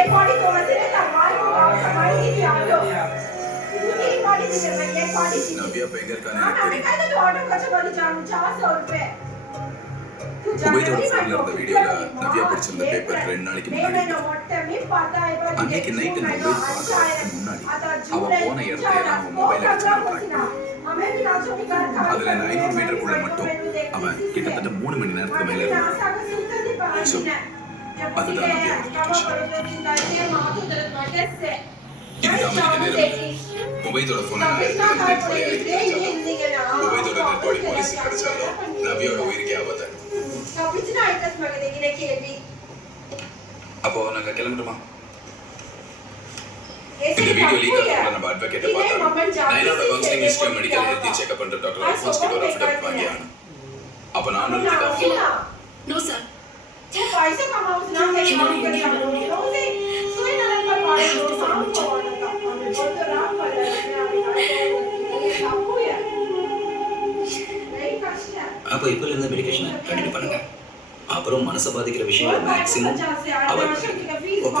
एक बॉडी तो वैसे नहीं था हमारे को हमारी ही थी आप लोग एक बॉडी थी मैं एक बॉडी थी नव्या बैंगर का हां मैंने कहा था तो ऑर्डर कर चुका जान 400 रुपए உபயோட ஃபோன்ல இருந்த வீடியோல நவ்யா படிச்சிருந்த பேப்பர் 2 நாளைக்கு முன்னாடி அன்னைக்கு நைட்டு மொபைல் பார்க்கறதுக்கு முன்னாடி அவ போன இடத்துல எல்லாம் மொபைல் வச்சிருந்தாங்க அதுல 500 மீட்டருக்குள்ள மட்டும் அவன் கிட்டத்தட்ட 3 மணி நேரத்துக்கு மேல இருந்தான் சோ அதுதான் நவ்யாவோட லொகேஷன் இதுதான் மதிக்க நேரம் உபயோட ஃபோனை உபயோட டெட் பாடி போலீஸ் கிடைச்சாலும் நவ்யாவோட உயிருக்கு ஆபத்து தப்பிச்சுனா ஐட்டஸ் மகனே கேள்வி அப்போ நாங்க கிளம்புறோமா இந்த வீடியோ லீக் ஆனதுல நம்ம அட்வொகேட் பார்த்தா நைனோட counselling history medical health check up பண்ற டாக்டர் அல்ஃபோன்ஸ் கிட்ட ஒரு அஃபிடவிட் வாங்கியானு அப்ப நான் இருக்கேன் नो सर वो पैसे कमाओ ना मैं काम कर रहा हूं रोजे सोई ना पर पाए तो शाम को आना था हमें तो रात पर ये आपको है नहीं कष्ट है அப்போ இப்போ இருந்த மெடிகேஷனை கண்டினியூ பண்ணுங்க. அப்புறம் மனசை பாதிக்கிற விஷயங்களை மேக்ஸிமம் அவாய்ட் பண்ணுங்க. ஓகே.